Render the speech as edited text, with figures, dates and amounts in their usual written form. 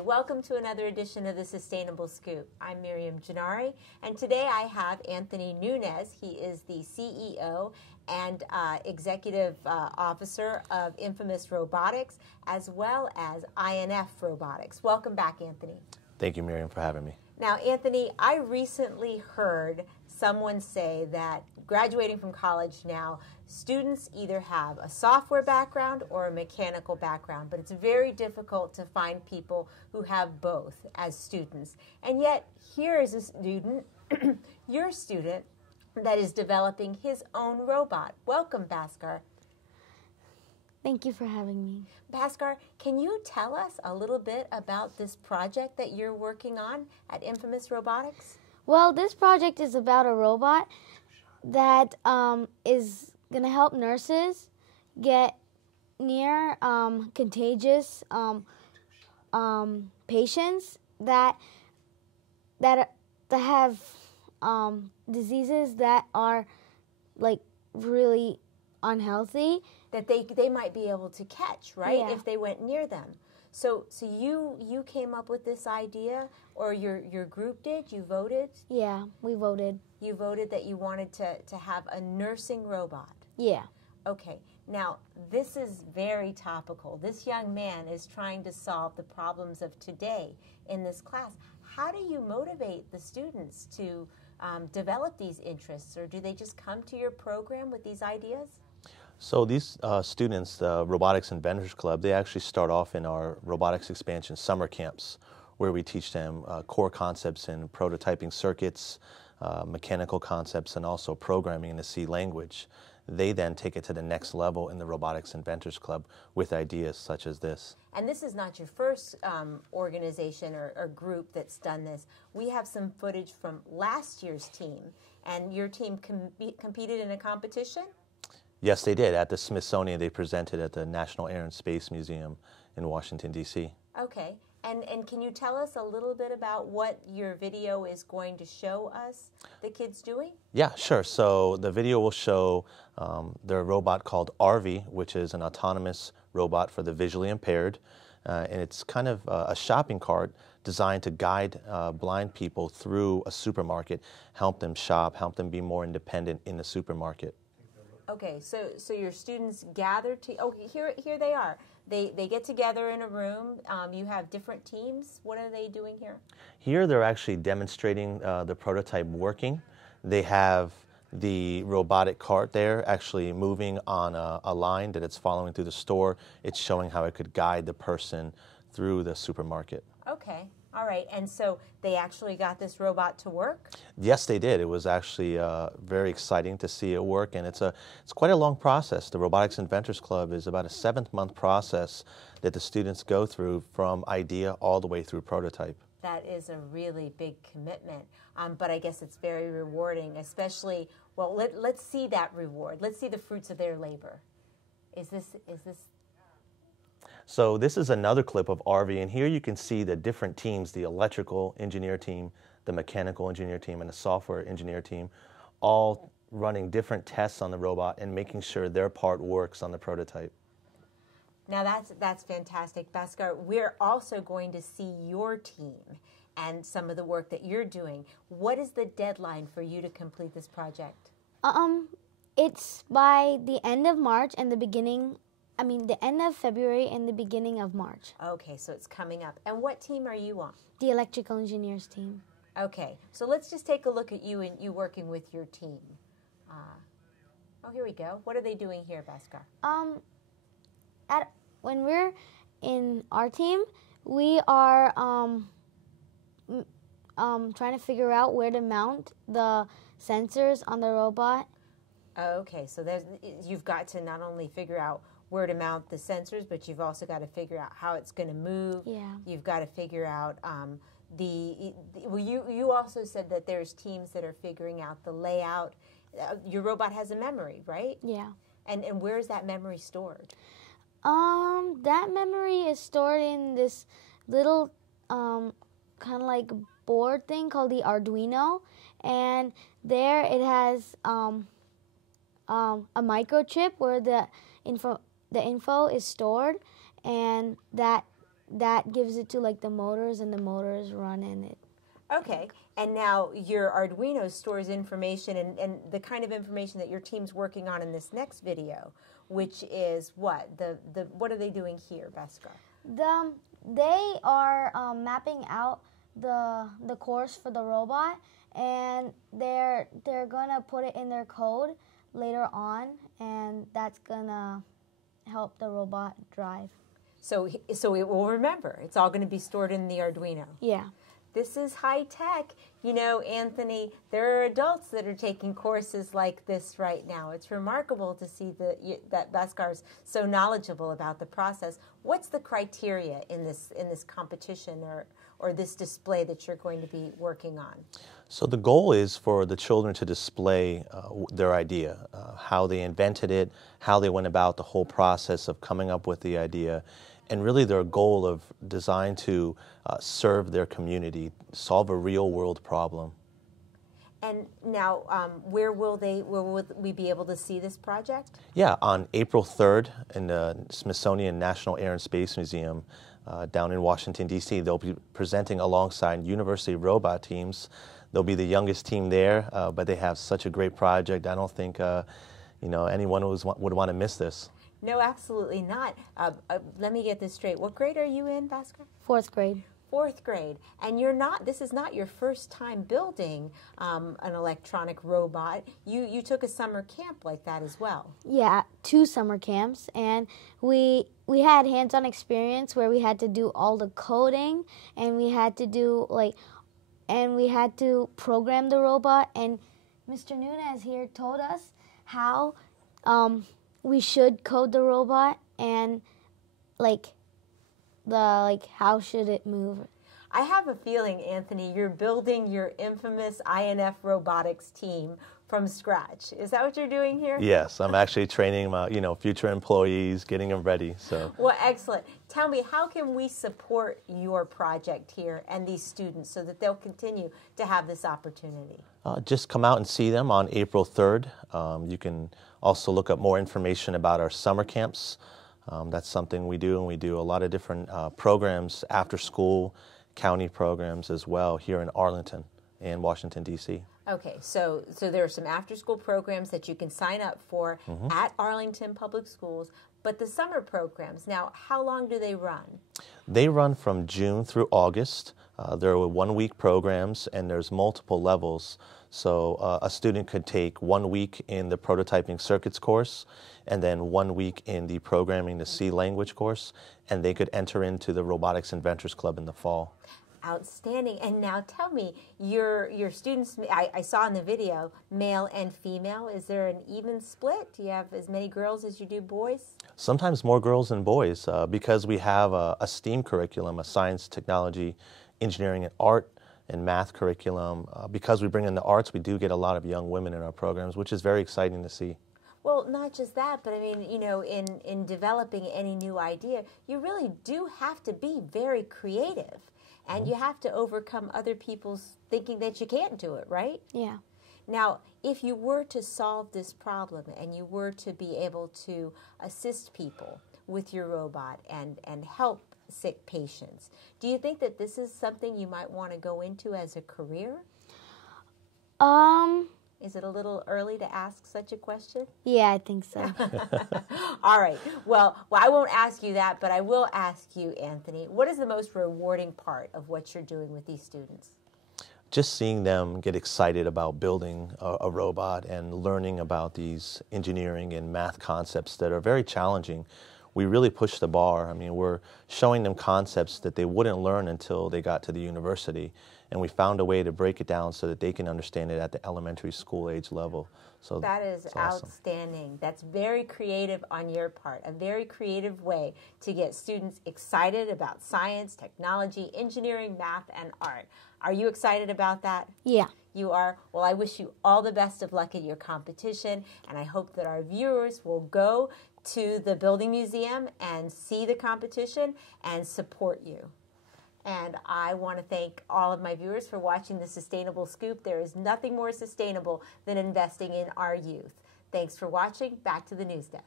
Welcome to another edition of the Sustainable Scoop. I'm Miriam Gennari, and today I have Anthony Nunez. He is the CEO and Executive Officer of Infamous Robotics, as well as INF Robotics. Welcome back, Anthony. Thank you, Miriam, for having me. Now, Anthony, I recently heard someone say that graduating from college now, students either have a software background or a mechanical background, but it's very difficult to find people who have both as students. And yet, here is a student, your student, that is developing his own robot. Welcome, Bhaskar. Thank you for having me. Bhaskar, can you tell us a little bit about this project that you're working on at Infamous Robotics? Well, this project is about a robot that is going to help nurses get near contagious patients that have diseases that are like really unhealthy. That they might be able to catch, right? Yeah. If they went near them. So you came up with this idea, or your group did? You voted? Yeah, we voted. You voted that you wanted to have a nursing robot. Yeah. Okay. Now, this is very topical. This young man is trying to solve the problems of today in this class. How do you motivate the students to develop these interests, or do they just come to your program with these ideas? So these students, the Robotics Inventors Club, they actually start off in our robotics expansion summer camps, where we teach them core concepts in prototyping circuits, mechanical concepts, and also programming in the C language. They then take it to the next level in the Robotics Inventors Club with ideas such as this. And this is not your first organization or group that's done this. We have some footage from last year's team, and your team competed in a competition? Yes, they did. At the Smithsonian, they presented at the National Air and Space Museum in Washington, D.C. Okay. And can you tell us a little bit about what your video is going to show us the kids doing? Yeah, sure. So the video will show their robot called RV, which is an autonomous robot for the visually impaired. And it's kind of a shopping cart designed to guide blind people through a supermarket, help them shop, help them be more independent in the supermarket. Okay, so your students gather here they are. They get together in a room. You have different teams. What are they doing here? Here they're actually demonstrating the prototype working. They have the robotic cart there actually moving on a line that it's following through the store. It's showing how it could guide the person through the supermarket. Okay. All right, and so they actually got this robot to work? Yes, they did. It was actually very exciting to see it work, and it's quite a long process. The Robotics Inventors Club is about a 7-month process that the students go through from idea all the way through prototype. That is a really big commitment, but I guess it's very rewarding, especially, well, let's see that reward. Let's see the fruits of their labor. Is this... So this is another clip of RV, and here you can see the different teams, the electrical engineer team, the mechanical engineer team, and the software engineer team, all running different tests on the robot and making sure their part works on the prototype. Now that's fantastic. Bhaskar, we're also going to see your team and some of the work that you're doing. What is the deadline for you to complete this project? It's by the end of March and the end of February and the beginning of March. Okay, so it's coming up. And what team are you on? The electrical engineers team. Okay, so let's just take a look at you and you working with your team. Here we go. What are they doing here, Bhaskar? When we're in our team, we are trying to figure out where to mount the sensors on the robot. Okay, so you've got to not only figure out where to mount the sensors, but you've also got to figure out how it's going to move. Yeah. You've got to figure out you also said that there's teams that are figuring out the layout. Your robot has a memory, right? Yeah. And where is that memory stored? That memory is stored in this little kind of like board thing called the Arduino, and there it has a microchip where the info is stored, and that that gives it to like the motors, and the motors run in it. Okay, and now your Arduino stores information and the kind of information that your team's working on in this next video, which is what? What are they doing here, Bhaskar? They are mapping out the course for the robot, and they're gonna put it in their code later on, and that's gonna help the robot drive. So it will remember. It's all going to be stored in the Arduino. Yeah. This is high tech. You know, Anthony, there are adults that are taking courses like this right now. It's remarkable to see that Bhaskar's so knowledgeable about the process. What's the criteria in this competition or this display that you're going to be working on? So the goal is for the children to display their idea, how they invented it, how they went about the whole process of coming up with the idea, and really their goal of designed to serve their community, solve a real-world problem. And now, where will we be able to see this project? Yeah, on April 3rd in the Smithsonian National Air and Space Museum down in Washington, D.C. They'll be presenting alongside university robot teams. They'll be the youngest team there, but they have such a great project. I don't think anyone would want to miss this. No, absolutely not. Let me get this straight. What grade are you in, Bhaskar? 4th grade. 4th grade. And this is not your first time building an electronic robot. You took a summer camp like that as well. Yeah, 2 summer camps, and we had hands-on experience where we had to do all the coding, and we had to program the robot, and Mr. Nunez here told us how we should code the robot and how should it move. I have a feeling, Anthony, you're building your infamous INF Robotics team from scratch. Is that what you're doing here? Yes, I'm actually training my, future employees, getting them ready. So. Well, excellent. Tell me, how can we support your project here and these students so that they'll continue to have this opportunity? Just come out and see them on April 3rd. You can also look up more information about our summer camps. That's something we do, and we do a lot of different programs after school, county programs as well here in Arlington and Washington, D.C. Okay, so there are some after-school programs that you can sign up for at Arlington Public Schools, but the summer programs, now, how long do they run? They run from June through August. There are 1-week programs, and there's multiple levels. So a student could take 1 week in the prototyping circuits course, and then 1 week in the programming the C language course, and they could enter into the Robotics Inventors Club in the fall. Outstanding. And now tell me, your students, I saw in the video, male and female. Is there an even split? Do you have as many girls as you do boys? Sometimes more girls than boys because we have a STEAM curriculum, a science, technology, engineering, and art and math curriculum. Because we bring in the arts, we do get a lot of young women in our programs, which is very exciting to see. Well, not just that, but I mean, in developing any new idea, you really do have to be very creative. And you have to overcome other people's thinking that you can't do it, right? Yeah. Now, if you were to solve this problem and you were to be able to assist people with your robot and help sick patients, do you think that this is something you might want to go into as a career? Is it a little early to ask such a question? Yeah, I think so. All right. Well, I won't ask you that, but I will ask you, Anthony, what is the most rewarding part of what you're doing with these students? Just seeing them get excited about building a robot and learning about these engineering and math concepts that are very challenging. We really push the bar. I mean, we're showing them concepts that they wouldn't learn until they got to the university. And we found a way to break it down so that they can understand it at the elementary school age level. So that is awesome. Outstanding. That's very creative on your part, a very creative way to get students excited about science, technology, engineering, math, and art. Are you excited about that? Yeah. You are? Well, I wish you all the best of luck at your competition, and I hope that our viewers will go to the Building Museum and see the competition and support you. And I want to thank all of my viewers for watching The Sustainable Scoop. There is nothing more sustainable than investing in our youth. Thanks for watching. Back to the news desk.